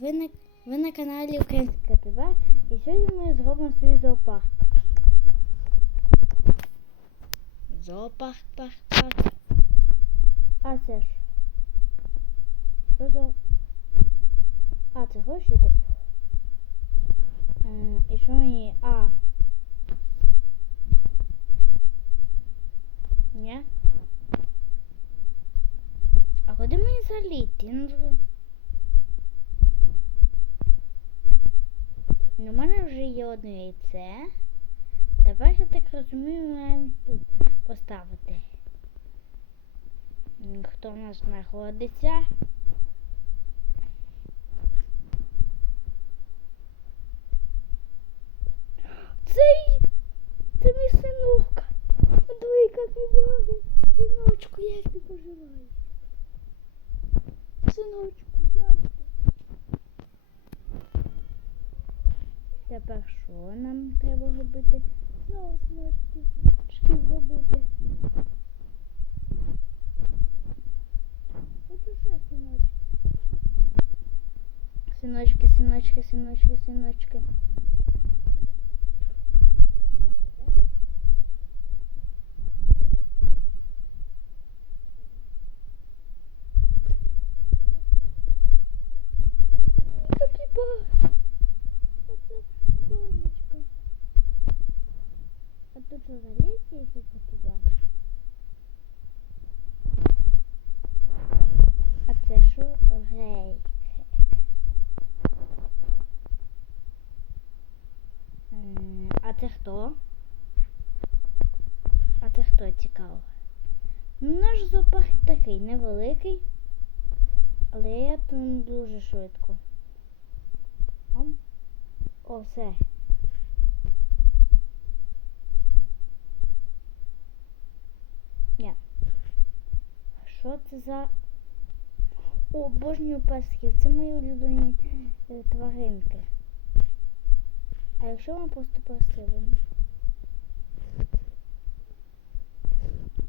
ви на, ви на каналі Українська Капібар і сьогодні ми зробимо свій зоопарк. Зоопарк, парк, парк. А це ж. Що за. А, це гроші типу. Е, і що мені. А. Ні? А куди мені заліти? Я не зрозумів. Ну, у мене вже є одне яйце. Тепер, я так розумію, маємо тут поставити. Хто в нас знаходиться? Цей! Це мій синок! Двоє капібари! Синочку, як ти поживаєш? Синочку, як ти? Тепер що нам треба робити? Знову шкіл робити. Хочу уже синочки. Синочки, синочки, синочки, синочки. Капібар. Оце донечка. А тут що залізти, якщо капібар? А це що? Рейк. А це хто? А це хто цікаво? Наш зоопарк такий невеликий, але я тут дуже швидко. О, все. Ні. Що це за. О, обожнюю пасхів. Це мої улюблені е, тваринки. А якщо вам просто пасхи?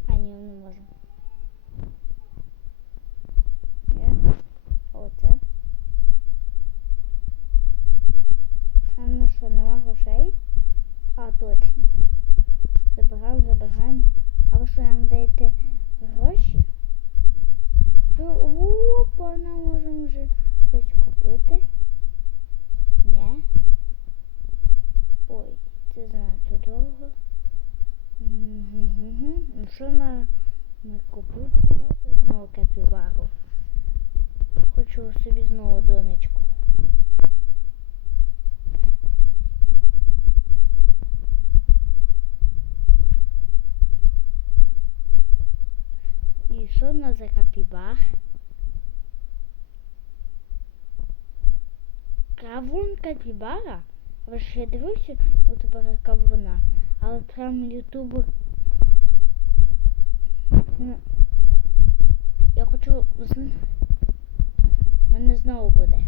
А, ні, не можемо. Ні. Оце. А ну що, нема грошей? А, точно. Забираємо, забираємо. А ви що нам даєте гроші? Ви- Опа, нам можемо вже щось купити. Ні. Ой, це занадто довго. Мгм. Ну що на купити? Знову капібару. Хочу собі знову донечку. І що в нас за капібар? Кавун капібара? Ви ще дивився ютубера кавуна? Але прям ютуб. Я хочу мене знову буде.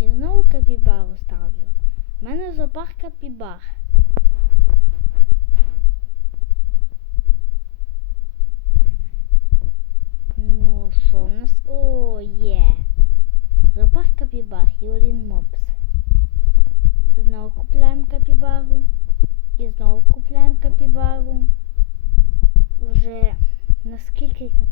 І знову капібару ставлю. У мене зоопарк капібар. Ну, що в нас? О, є. Зоопарк капібар і один мопс. Знову купляємо капібару. І знову купляємо капібару. Вже наскільки капібар?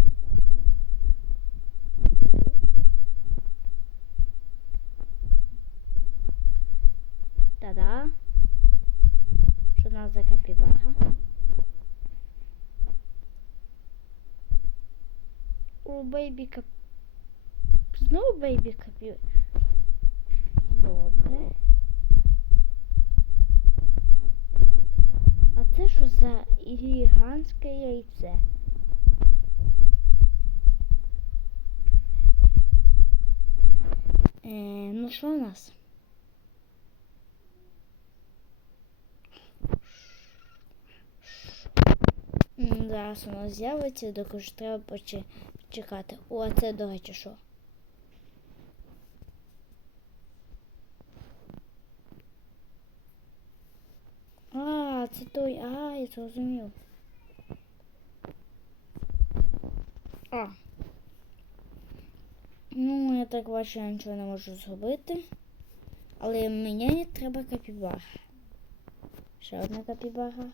Та-да. Що нас за капібара? О, бейбі кап... Знову бейбі капі... Добре. А це що за гігантське яйце? Е, ну що у нас? Зараз воно з'явиться, доки треба поче- чекати. О, а це, до речі, що? А, це той. А, я зрозумів. А. Ну, я так бачу, я нічого не можу зробити. Але мені треба капібар. Ще одна капібара.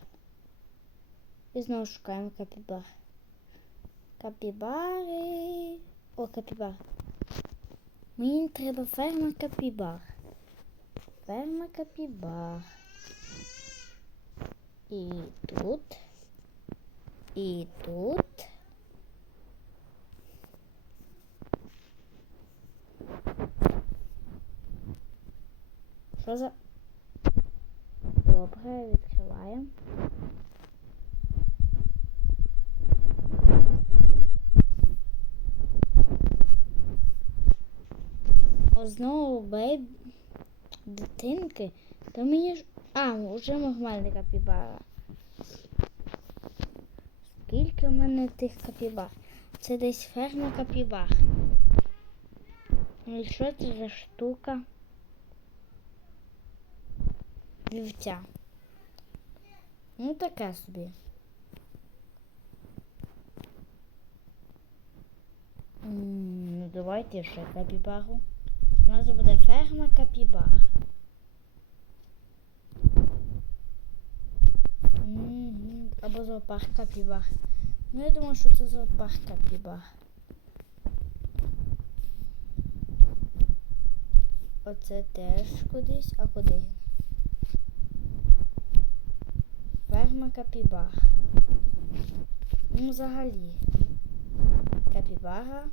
І знову шукаємо капібар. Капібари. О, капібар. Мені треба ферма капібар. Ферма капібар. І тут. І тут. Що за... Добре, відкриваємо. Знову бейб дитинки. То мені ж. А, вже нормальний капібара. Скільки в мене тих капібар? Це десь ферма капібар. Ну і що це за штука? Вівця. Ну таке собі. Ну давайте ще капібару. У нас буде ферма капібар. Або зоопарк капібар. Ну я думаю, що це зоопарк капібар. Оце теж кудись, а куди? Ферма капібар. Ну, взагалі. Капібара.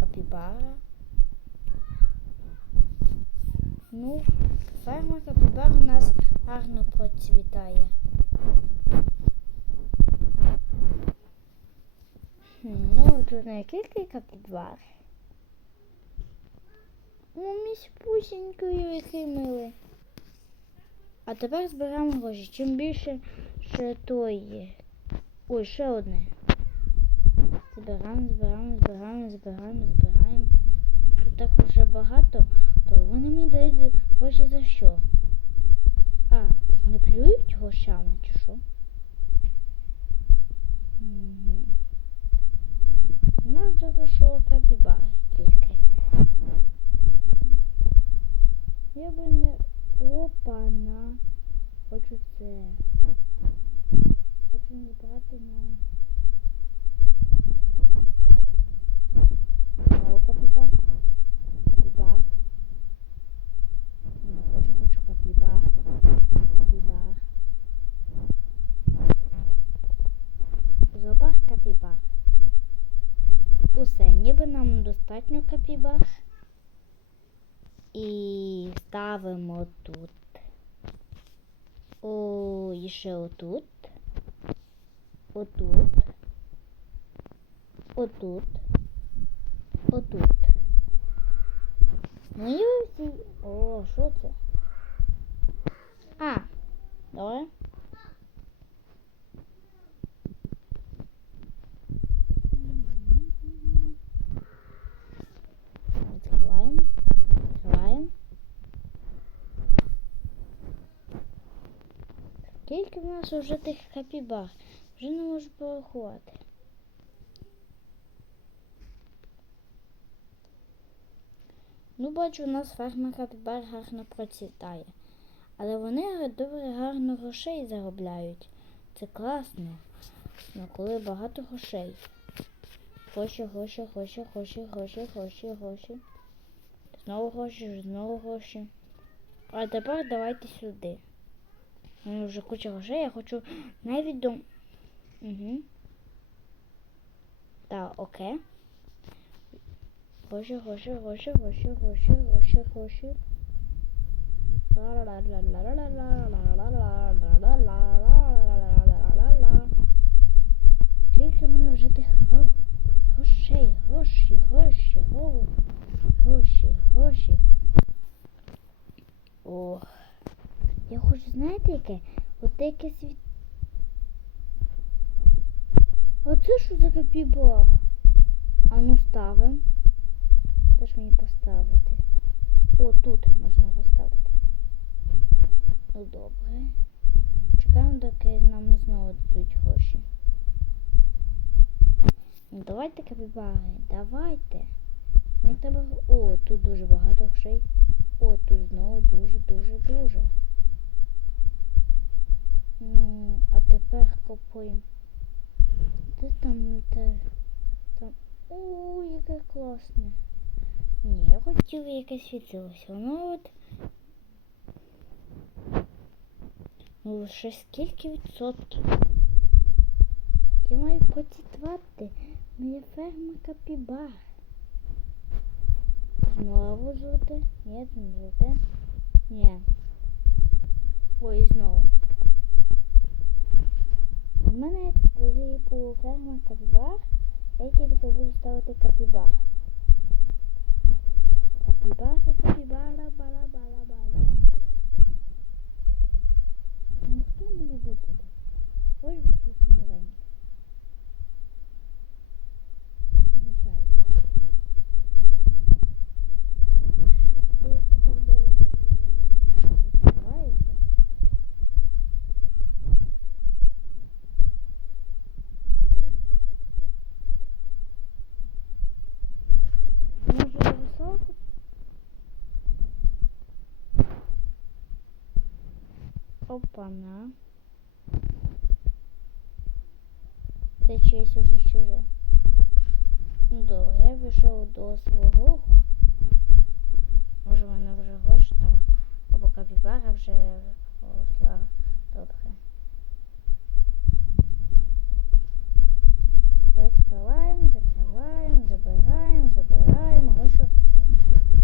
Капібара. Ну, ферма капібар у нас гарно процвітає. Ну, тут не тільки капібар. Ну, місь пусінькою, який милий. А тепер збираємо гроші. Чим більше ще той є. Ой, ще одне. Збираємо, збираємо, збираємо, збираємо, збираємо. Тут так вже багато, то вони мені дають гроші за що? А, не плюють грошами чи що? У нас до що капібари тільки. Я би не... Опана. Хочу це. Хочу не брати на... Знову капібар. Капібар. Не хочу, хочу капібар. Капібар. Зоопарк капібар. Усе, ніби нам достатньо капібар. І ставимо тут. О, і ще отут. Отут. Отут. Отут. Ну і всі. О, що це? А, давай. Відкриваємо. Відкриваємо. Скільки в нас вже тих капібар? Вже не можу порахувати. Ну, бачу, у нас ферма капібар гарно процвітає. Але вони добре гарно грошей заробляють. Це класно. Ну, коли багато грошей. Гроші, гроші, гроші, гроші, гроші, гроші, гроші. Знову гроші, знову гроші. А тепер давайте сюди. Мене вже куча грошей, я хочу навіть до. Угу. Так, окей. Гроші, гроші, гроші, гроші, гроші, гроші, гроші. Скільки в мене вже тих грошей, гроші, гроші, гро- гроші, гроші. Ох. Я хочу, знаєте, яке? От якесь від... А це що за капібара? А ну ставимо. Де ж мені поставити? О, тут можна поставити. Ну добре. Чекаємо, доки нам знову дадуть гроші. Ну давайте капібари, давайте. Мені треба. О, тут дуже багато грошей. О, тут знову дуже, дуже, дуже. Ну, а тепер копуємо. Де там те? Там. О, яке класне. Ні, я хотіла якесь світилося. Воно от. Ну, ще скільки відсотків? Я маю процитувати. Моя ферма капібар. Знову золоте? Ні, не золоте. Ні. Ой, знову. У мене типу ферма капібар. Я тільки буду ставити капібар. Капібара, капібара, бала, бала, бала. Ну хто мене випаде? Ось би щось новеньке. Лишається. Це так довго відкривається. Може високо? Опана. Це чиєсь уже чуже. Ну добре, я пішов до свого. Може в мене вже гроші там, або капібара вже росла. Добре. Закриваємо, закриваємо, забираємо, забираємо, гроші, гроші, гроші.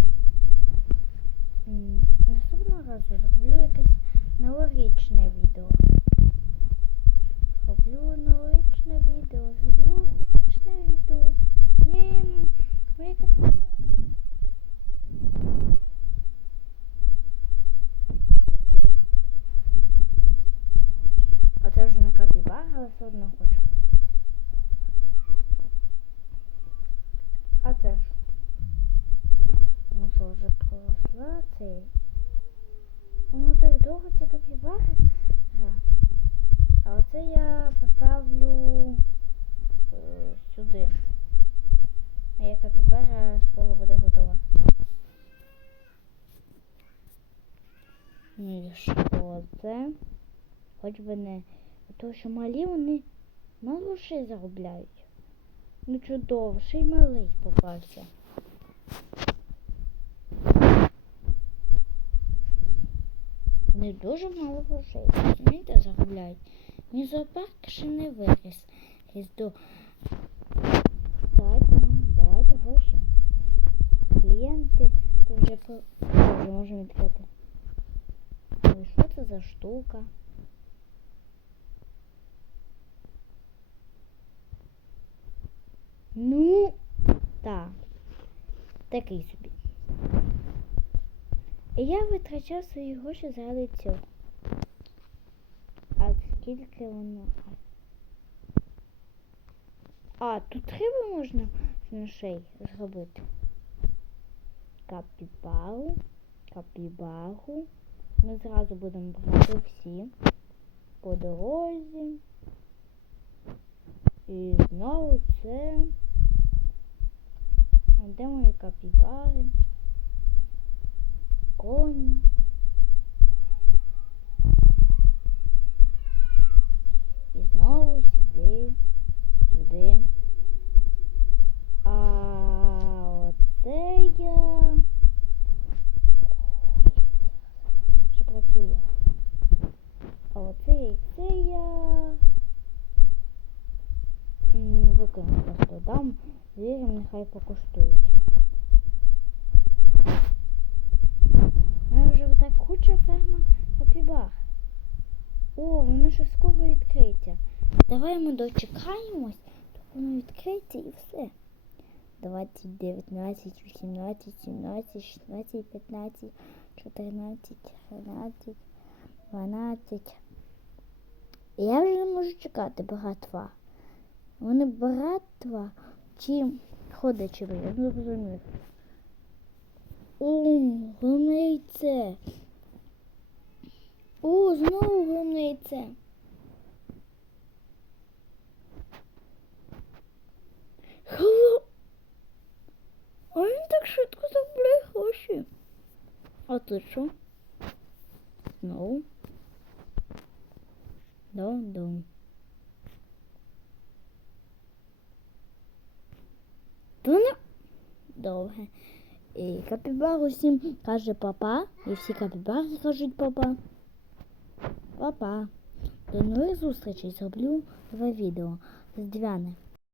М, Наступного разу зроблю якесь новорічне відео. Зроблю новорічне відео, зроблю новорічне відео. Ні, м, моє капітан. А це вже не капібар, але все одно хочу. А це ж. Ну що, вже проросла цей. Воно так довго ця капібара. А оце я поставлю е, сюди. Моя капібара скоро буде готова. Ну і що це? Хоч би не. Тому що малі вони мало грошей заробляють. Ну чудово, ще й малий попався. Не дуже мало грошей. Розумієте, заробляють. Ні зоопарк ще не виріс. Різдо. Давайте нам, давайте гроші. Клієнти то вже по... можемо відкрити. Ой, що це за штука? Ну, так. Такий собі. Я витрачав свої гроші заради цього. А скільки воно? А, тут риби можна з мишей зробити. Капібару, капібару. Ми зразу будемо брати всі по дорозі. І знову це. Де мої капібари? Коні. І знову сюди, сюди. А оце я. Що працює? А оце я і це я. Викину просто дам. Звірям нехай покуштують. У мене вже так куча ферма капібар. О, воно ще скоро відкриється. Давай ми дочекаємось, то воно відкриється і все. 20, 19, 18, 17, 16, 15, 14, 13, 12. Я вже не можу чекати братва. Вони братва чи ходячи, я не розумію. О, головне. О, знову головне. Хало. А він так швидко заробляю гроші. А тут що? Знову. Дом-дом. Вона довге. І капібар усім каже папа, і всі капібари кажуть папа. Папа. До нових зустрічей зроблю два відео з Двяни.